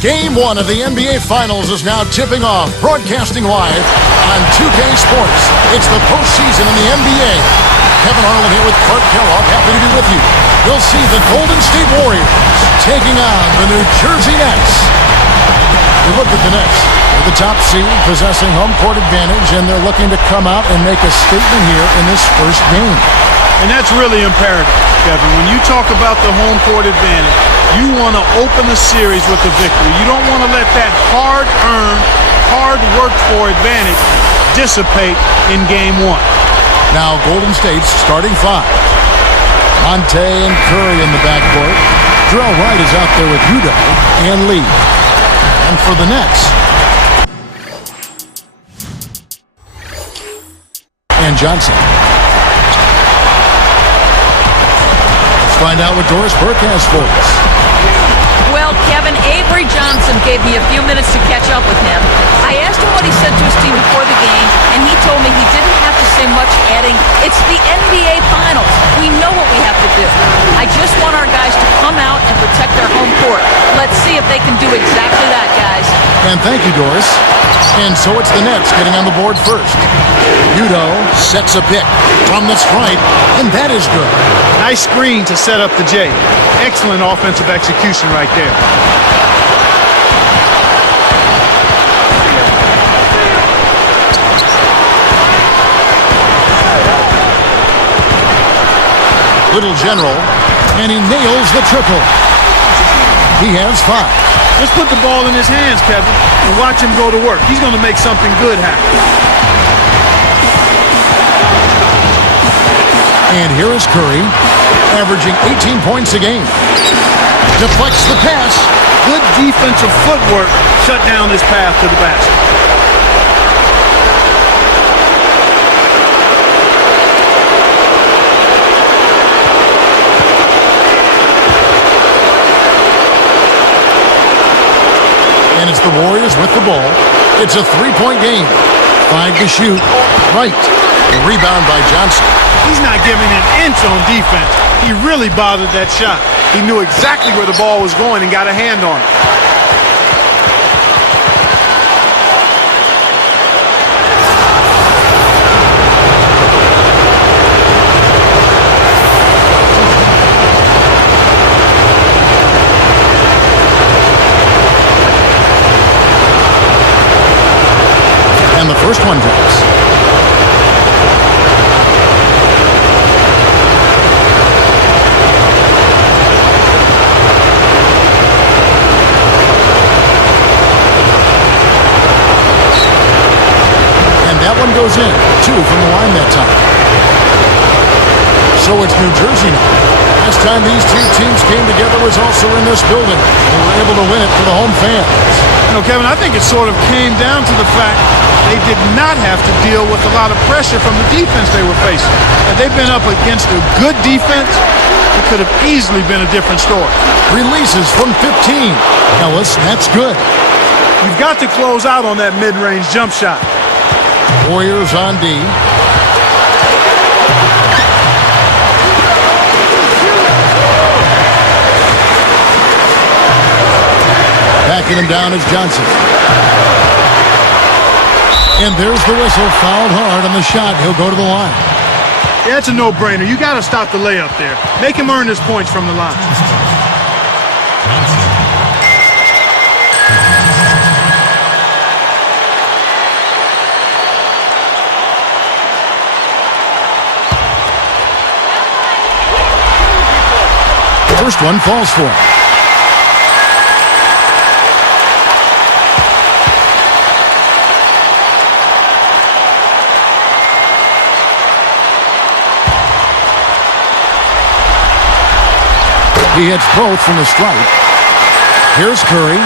Game 1 of the NBA Finals is now tipping off, broadcasting live on 2K Sports. It's the postseason in the NBA. Kevin Harlan here with Clark Kellogg, happy to be with you. We'll see the Golden State Warriors taking on the New Jersey Nets. We look at the Nets. They're the top seed, possessing home court advantage, and they're looking to come out and make a statement here in this first game. And that's really imperative, Kevin. When you talk about the home court advantage, you want to open the series with a victory. You don't want to let that hard-earned, hard-worked-for advantage dissipate in Game 1. Now Golden State's starting five. Monte and Curry in the backcourt. Jarrell Wright is out there with Udoh and Lee. And for the Nets, and Johnson. Let's find out what Doris Burke has for us. Well, Kevin, Avery Johnson gave me a few minutes to catch up with him. I asked him what he said to his team before the game, and he told me he didn't have to say much, adding, "It's the NBA Finals. We know what we have to do. I just want our guys to come out and protect their home court. Let's see if they can do exactly that, guys." And thank you, Doris. And so it's the Nets getting on the board first. Udoh sets a pick from the stripe, and that is good. Nice screen to set up the J. Excellent offensive execution right there. Little General, and he nails the triple. He has 5. Just put the ball in his hands, Kevin, and watch him go to work. He's going to make something good happen. And here is Curry, averaging 18 points a game. Deflects the pass. Good defensive footwork shut down his path to the basket. And it's the Warriors with the ball. It's a 3-point game. 5 to shoot. Right. A rebound by Johnson. He's not giving an inch on defense. He really bothered that shot. He knew exactly where the ball was going and got a hand on it. And the first one drops. And that one goes in. 2 from the line that time. So it's New Jersey now. Last time these two teams came together was also in this building. They were able to win it for the home fans. You know, Kevin, I think it sort of came down to the fact they did not have to deal with a lot of pressure from the defense they were facing. Had they been up against a good defense, it could have easily been a different story. Releases from 15. Ellis, that's good. You've got to close out on that mid-range jump shot. Warriors on D. Backing him down is Johnson. And there's the whistle. Fouled hard on the shot. He'll go to the line. Yeah, it's a no-brainer. You got to stop the layup there. Make him earn his points from the line. The first one falls for him. He hits both from the stripe. Here's Curry.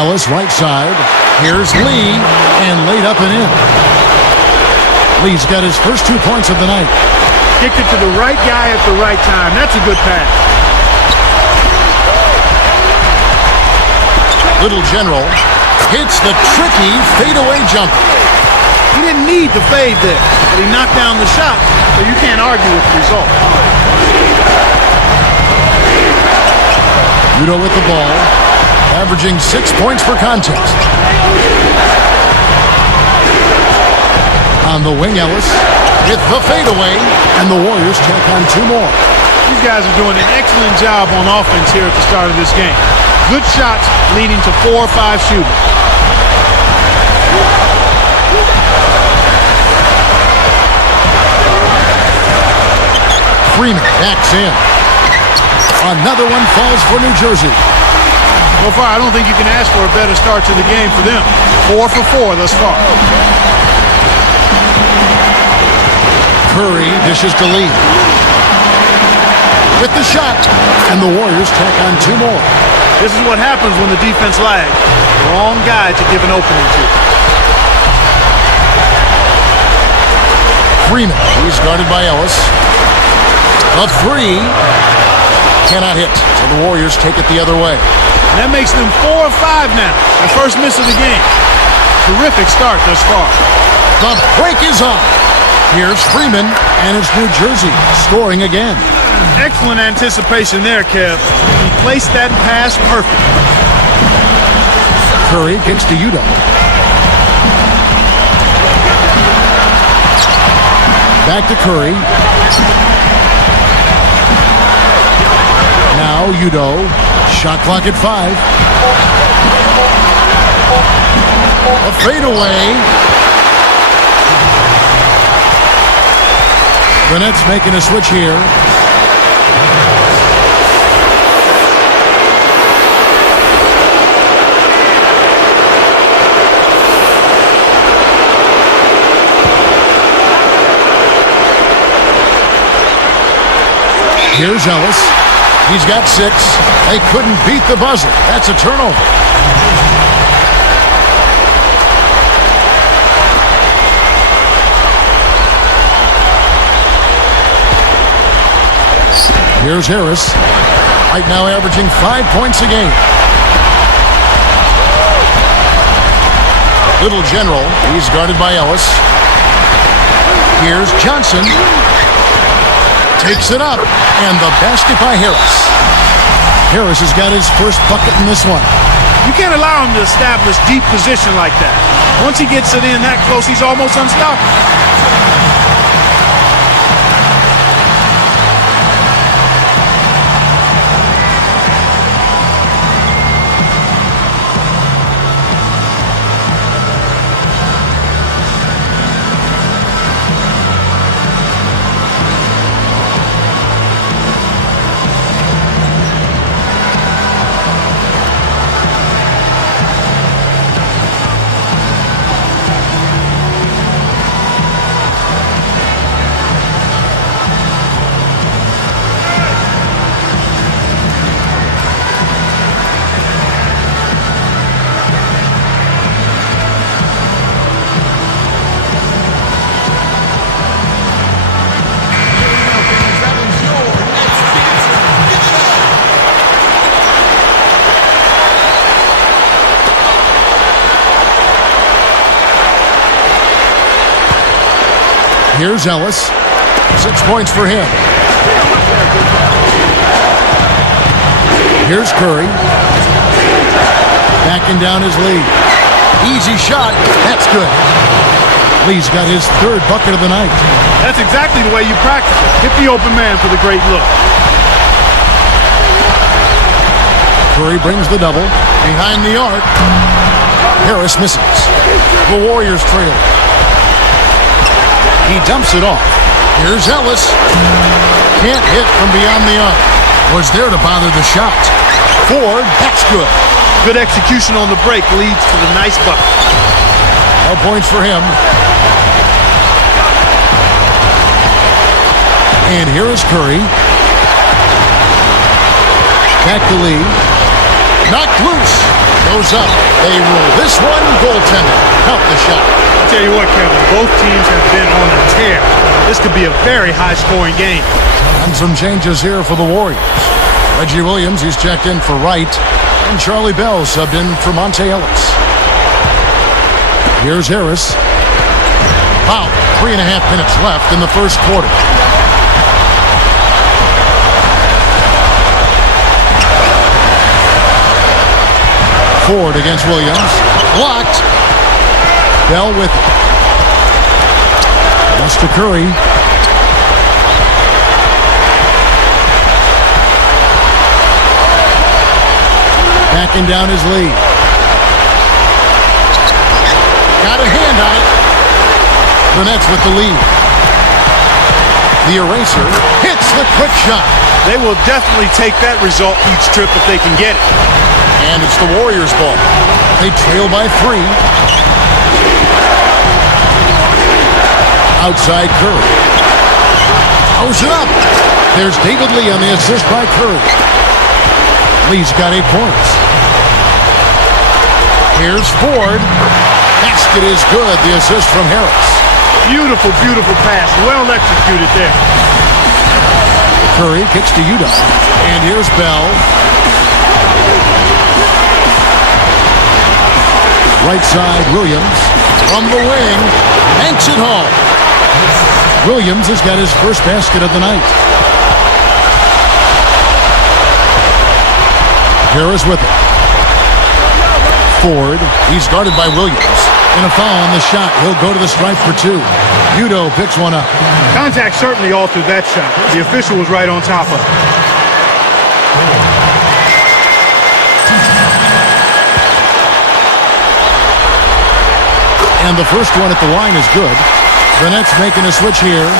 Ellis right side. Here's Lee, and laid up and in. Lee's got his first 2 points of the night. Kicked it to the right guy at the right time. That's a good pass. Little General hits the tricky fadeaway jumper. He didn't need the fade there, but he knocked down the shot, so you can't argue with the result. Udoh with the ball, averaging 6 points per contest. On the wing, Ellis with the fadeaway, and the Warriors tack on 2 more. These guys are doing an excellent job on offense here at the start of this game. Good shots leading to 4 or 5 shooting. Freeman backs in. Another one falls for New Jersey. So far, I don't think you can ask for a better start to the game for them. 4 for 4 thus far. Curry dishes to Lee. With the shot, and the Warriors tack on 2 more. This is what happens when the defense lags. Wrong guy to give an opening to. Freeman, he's guarded by Ellis. A 3 cannot hit, so the Warriors take it the other way. And that makes them 4 or 5 now. Their first miss of the game. Terrific start thus far. The break is on. Here's Freeman, and it's New Jersey scoring again. Excellent anticipation there, Kev. He placed that pass perfect. Curry kicks to Udoh. Back to Curry. Now Udoh. Shot clock at 5. A fadeaway. The Nets making a switch here. Here's Ellis. He's got 6. They couldn't beat the buzzer. That's a turnover. Here's Harris. Right now averaging 5 points a game. Little General. He's guarded by Ellis. Here's Johnson. Takes it up, and the basket by Harris. Harris has got his first bucket in this one. You can't allow him to establish deep position like that. Once he gets it in that close, he's almost unstoppable. Here's Ellis. 6 points for him. Here's Curry. Backing down his lead. Easy shot. That's good. Lee's got his 3rd bucket of the night. That's exactly the way you practice it. Hit the open man for the great look. Curry brings the double. Behind the arc. Harris misses. The Warriors trail. He dumps it off. Here's Ellis. Can't hit from beyond the arc. Was there to bother the shot. Ford, that's good. Good execution on the break leads to the nice bucket. No points for him. And here is Curry. Back to Lee. Knocked loose. Goes up. They rule this one. Goaltender. Count the shot. I'll tell you what, Kevin. Both teams have been on a tear. This could be a very high-scoring game. And some changes here for the Warriors. Reggie Williams, he's checked in for Wright. And Charlie Bell subbed in for Monte Ellis. Here's Harris. About 3.5 minutes left in the first quarter. Ford against Williams. Blocked. Bell with it. Pass to Curry. Backing down his lead. Got a hand on it. The Nets with the lead. The eraser hits the quick shot. They will definitely take that result each trip if they can get it. And it's the Warriors' ball. They trail by 3. Outside Curry. Throws it up. There's David Lee on the assist by Curry. Lee's got 8 points. Here's Ford. Basket is good. The assist from Harris. Beautiful, beautiful pass. Well executed there. Curry kicks to Udall. And here's Bell. Right side, Williams. From the wing. Banks it home. Williams has got his first basket of the night. Harris with it. Ford. He's guarded by Williams. And a foul on the shot. He'll go to the stripe for 2. Udo picks one up. Contact certainly altered that shot. The official was right on top of it. And the first one at the line is good. The Nets making a switch here.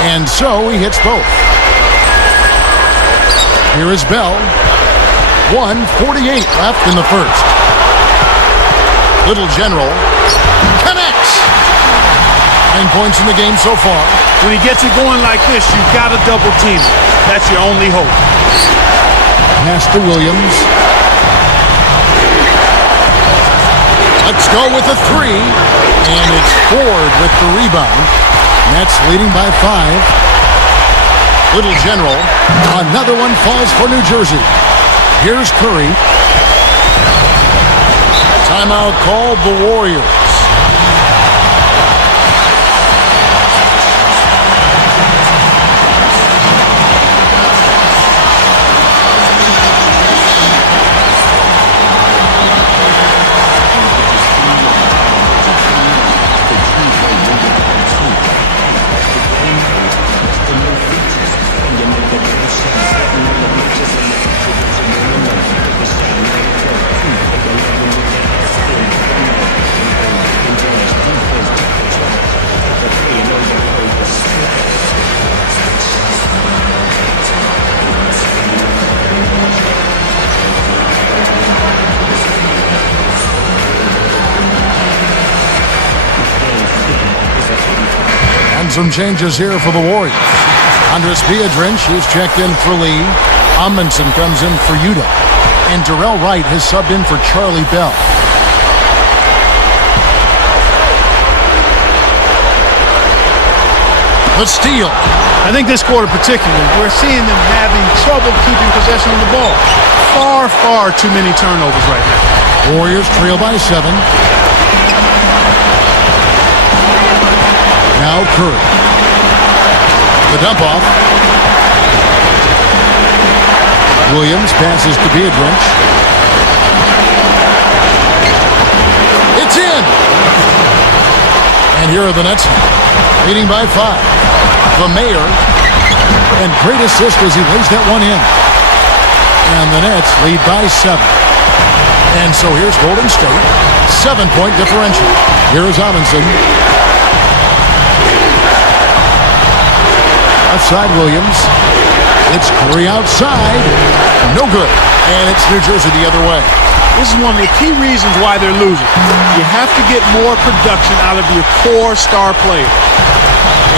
And so he hits both. Here is Bell. 1:48 left in the first. Little General connects. 9 points in the game so far. When he gets it going like this, you've got to double team it. That's your only hope. Pass to Williams. Let's go with a 3. And it's Ford with the rebound. Nets leading by 5. Little General. Another one falls for New Jersey. Here's Curry. Timeout called the Warriors. Some changes here for the Warriors. Andres Biedrins is checked in for Lee. Amundsen comes in for Udo. And Darrell Wright has subbed in for Charlie Bell. The steal. I think this quarter particularly, we're seeing them having trouble keeping possession of the ball. Far, far too many turnovers right now. Warriors trail by 7. Now Curry. The dump off. Williams passes to Biedrins. It's in! And here are the Nets leading by 5. The Mayor. And great assist as he lays that one in. And the Nets lead by 7. And so here's Golden State. 7-point differential. Here is Amundsen. Outside Williams. It's Curry outside. No good. And it's New Jersey the other way. This is one of the key reasons why they're losing. You have to get more production out of your core star player.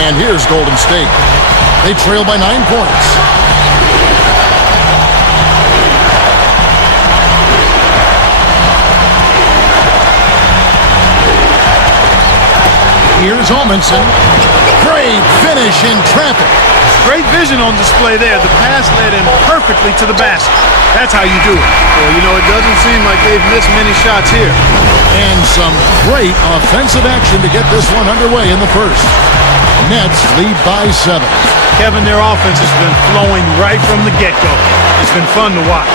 And here's Golden State. They trail by 9 points. Here's Amundsen. Great finish in traffic. Great vision on display there. The pass led him perfectly to the basket. That's how you do it. Well, you know, it doesn't seem like they've missed many shots here. And some great offensive action to get this one underway in the first. Nets lead by 7. Kevin, their offense has been flowing right from the get-go. It's been fun to watch.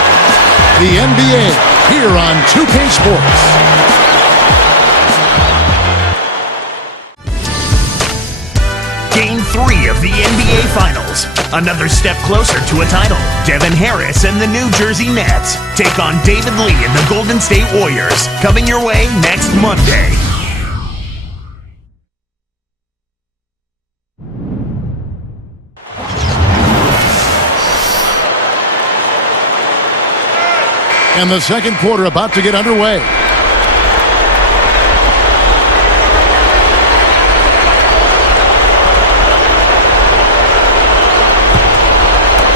The NBA here on 2K Sports. Game 3 of the NBA Finals. Another step closer to a title. Devin Harris and the New Jersey Nets take on David Lee and the Golden State Warriors. Coming your way next Monday. And the second quarter about to get underway.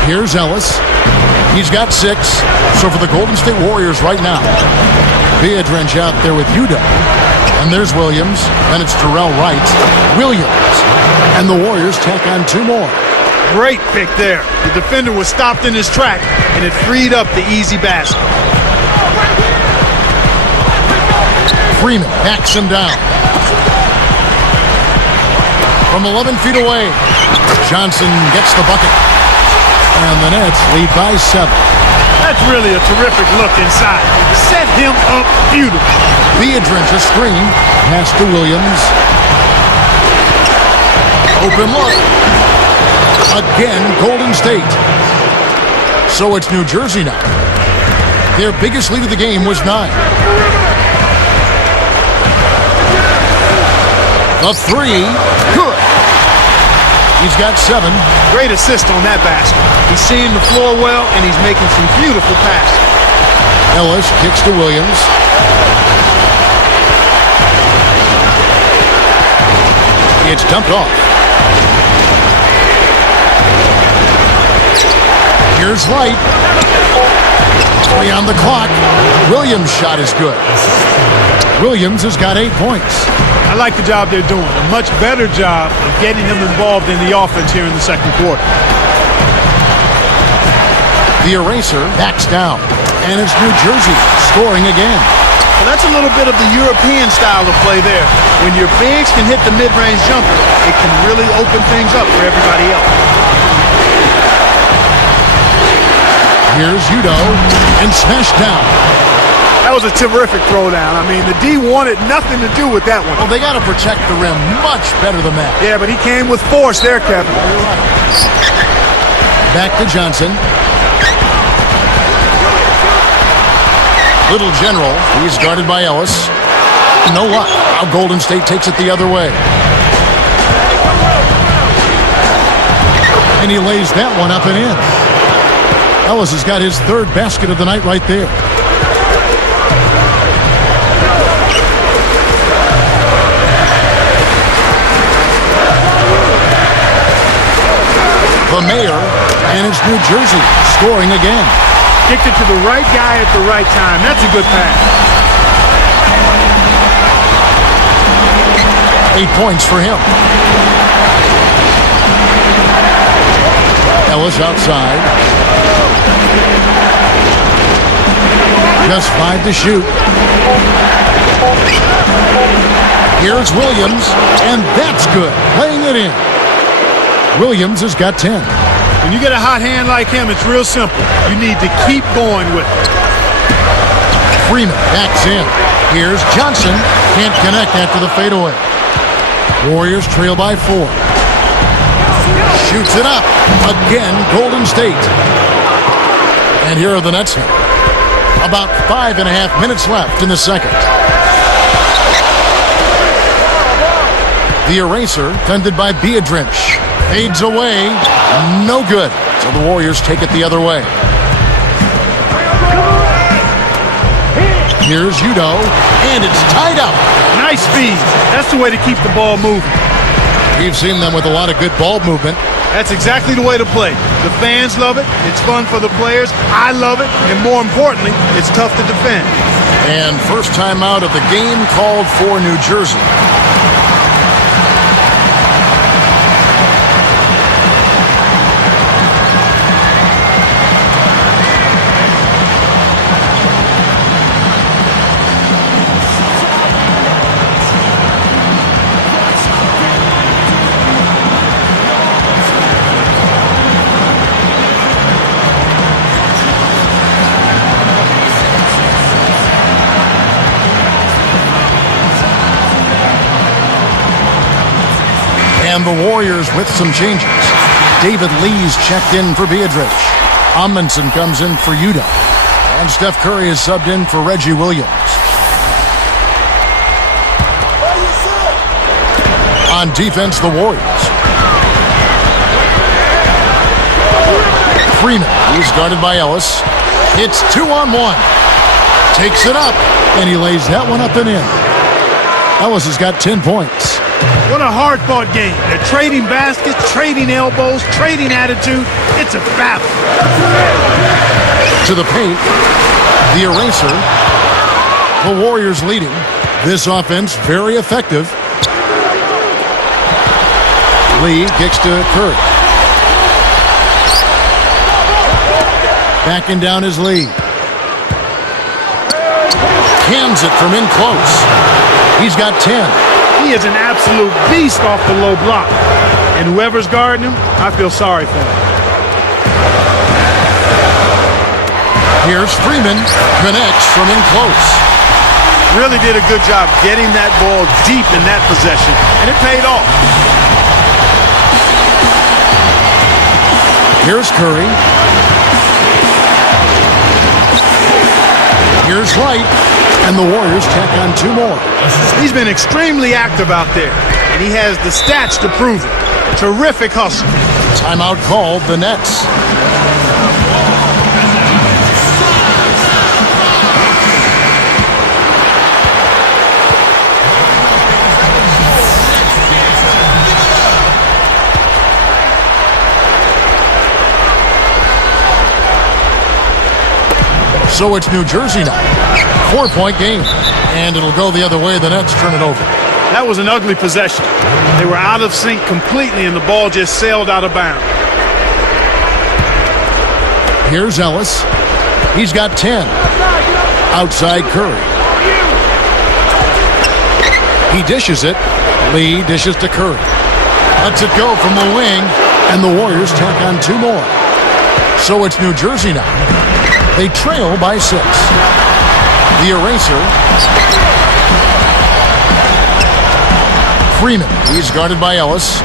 Here's Ellis. He's got 6. So for the Golden State Warriors right now, Biedrins out there with Udoh. And there's Williams. Then it's Terrell Wright. Williams. And the Warriors tack on 2 more. Great pick there. The defender was stopped in his track, and it freed up the easy basket. Freeman backs him down. From 11 feet away, Johnson gets the bucket. And the Nets lead by 7. That's really a terrific look inside. Set him up beautifully. Biedrins a screen. Pass to Williams. Open look. Again, Golden State. So it's New Jersey now. Their biggest lead of the game was 9. The 3, good. He's got 7. Great assist on that basket. He's seeing the floor well, and he's making some beautiful passes. Ellis kicks to Williams. It's dumped off. Here's Wright. 3 on the clock. Williams' shot is good. Williams has got 8 points. I like the job they're doing. A much better job of getting him involved in the offense here in the second quarter. The eraser backs down. And it's New Jersey scoring again. Well, that's a little bit of the European style of play there. When your bigs can hit the mid-range jumper, it can really open things up for everybody else. Here's Udoh, and smashed down. That was a terrific throwdown. I mean, the D wanted nothing to do with that one. Well, they got to protect the rim much better than that. Yeah, but he came with force there, Kevin. You're right. Back to Johnson. Little General, he's guarded by Ellis. No luck. Now Golden State takes it the other way. And he lays that one up and in. Ellis has got his 3rd basket of the night right there. The Mayor, and it's New Jersey scoring again. Kicked it to the right guy at the right time. That's a good pass. 8 points for him. Ellis outside. Just 5 to shoot. Here's Williams, and that's good. Laying it in. Williams has got 10. When you get a hot hand like him, it's real simple. You need to keep going with it. Freeman backs in. Here's Johnson. Can't connect after the fadeaway. Warriors trail by 4. Shoots it up. Again, Golden State. And here are the Nets here. About 5.5 minutes left in the second. The eraser, tended by Biedrins. Fades away. No good. So the Warriors take it the other way. Here's Udoh. And it's tied up. Nice speed. That's the way to keep the ball moving. We've seen them with a lot of good ball movement. That's exactly the way to play. The fans love it. It's fun for the players. I love it. And more importantly, it's tough to defend. And first time out of the game called for New Jersey. And the Warriors with some changes. David Lee's checked in for Biedrich. Amundsen comes in for Yuta. And Steph Curry is subbed in for Reggie Williams. On defense, the Warriors. Freeman, he's guarded by Ellis. It's 2-on-1. Takes it up, and he lays that one up and in. Ellis has got 10 points. What a hard-fought game. They're trading baskets, trading elbows, trading attitude. It's a battle. To the paint, the eraser. The Warriors leading. This offense very effective. Lee kicks to Curry. Backing down his lead. Cans it from in close. He's got 10. He is an absolute beast off the low block. And whoever's guarding him, I feel sorry for him. Here's Freeman. Connects from in close. Really did a good job getting that ball deep in that possession. And it paid off. Here's Curry. Here's Wright. And the Warriors tack on 2 more. He's been extremely active out there. And he has the stats to prove it. Terrific hustle. Timeout called, the Nets. So it's New Jersey now. 4-point game. And it'll go the other way. The Nets turn it over. That was an ugly possession. They were out of sync completely, and the ball just sailed out of bounds. Here's Ellis. He's got 10. Outside Curry. He dishes it. Lee dishes to Curry. Lets it go from the wing. And the Warriors tack on 2 more. So it's New Jersey now. They trail by 6. The eraser. Freeman. He's guarded by Ellis.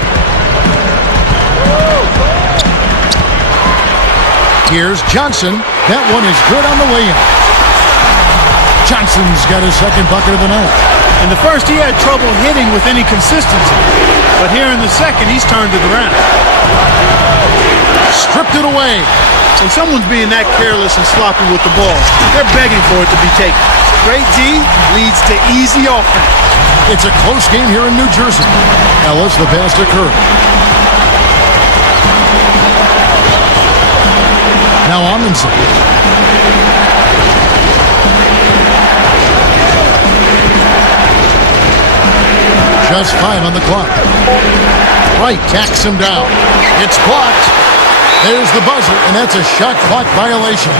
Here's Johnson. That one is good on the way in. Johnson's got his second bucket of the night. In the first, he had trouble hitting with any consistency. But here in the second, he's turned it around. Stripped it away. When someone's being that careless and sloppy with the ball, they're begging for it to be taken. Great D leads to easy offense. It's a close game here in New Jersey. Ellis, the pass to Curry. Now Amundsen. Just 5 on the clock. Wright tacks him down. It's blocked. There's the buzzer, and that's a shot clock violation.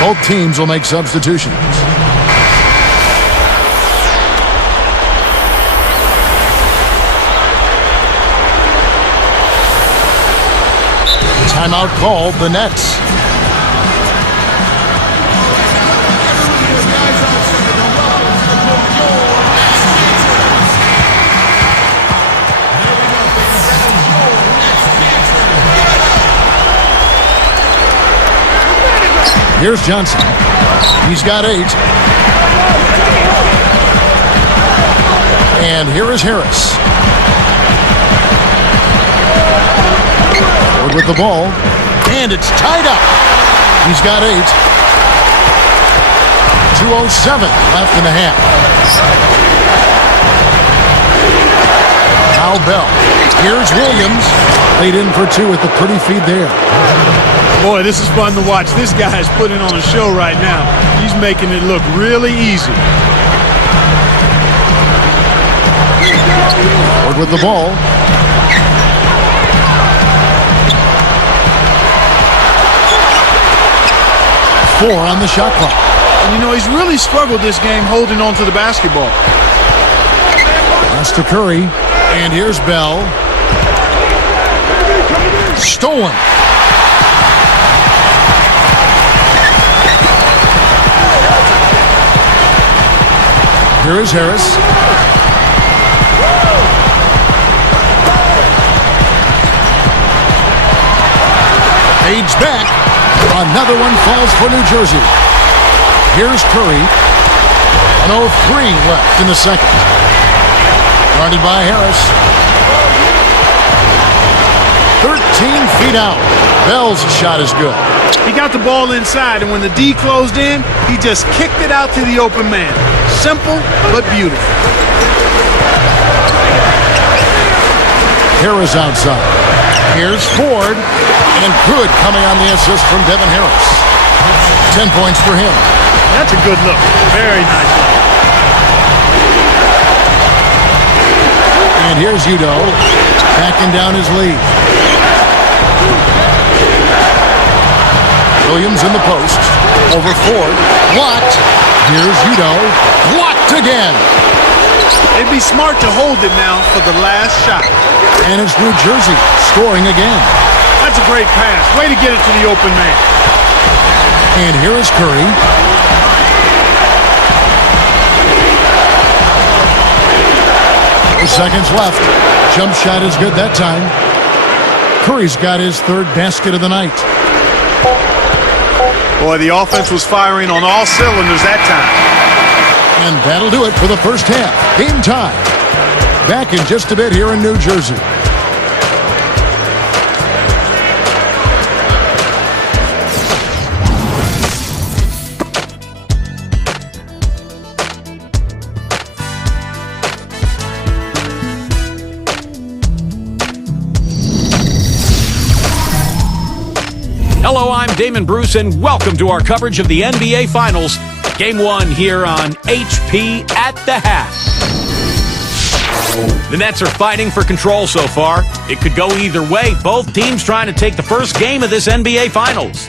Both teams will make substitutions. Timeout called, the Nets. Here's Johnson. He's got 8. And here is Harris. Forward with the ball. And it's tied up. He's got 8. 2:07 left in the half. Now Bell. Here's Williams. Laid in for 2 with the pretty feed there. Boy, this is fun to watch. This guy is putting on a show right now. He's making it look really easy. Forward with the ball. Four on the shot clock. And you know, he's really struggled this game holding on to the basketball. Pass to Curry. And here's Bell. Stolen. Here is Harris. Fades back. Another one falls for New Jersey. Here's Curry. An 0-3 left in the second. Guarded by Harris. 13 feet out. Bell's shot is good. He got the ball inside, and when the D closed in, he just kicked it out to the open man. Simple, but beautiful. Harris outside. Here's Ford. And good coming on the assist from Devin Harris. 10 points for him. That's a good look. Very nice look. And here's Udo backing down his lead. Williams in the post. Over Ford. Blocked. Here's Udo. Blocked again. They'd be smart to hold it now for the last shot. And it's New Jersey scoring again. That's a great pass. Way to get it to the open man. And here is Curry. Seconds left. Jump shot is good that time. Curry's got his third basket of the night. Boy, the offense was firing on all cylinders that time. And that'll do it for the first half. Game time. Back in just a bit here in New Jersey. Hello, I'm Damon Bruce, and welcome to our coverage of the NBA Finals. Game 1 here on HP at the half. The Nets are fighting for control so far. It could go either way. Both teams trying to take the first game of this NBA Finals.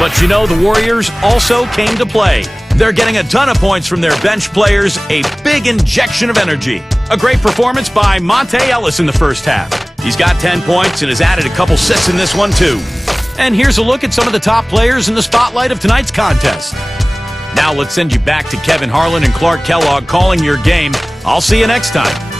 But you know, the Warriors also came to play. They're getting a ton of points from their bench players, a big injection of energy. A great performance by Monte Ellis in the first half. He's got 10 points and has added a couple assists in this one, too. And here's a look at some of the top players in the spotlight of tonight's contest. Now let's send you back to Kevin Harlan and Clark Kellogg calling your game. I'll see you next time.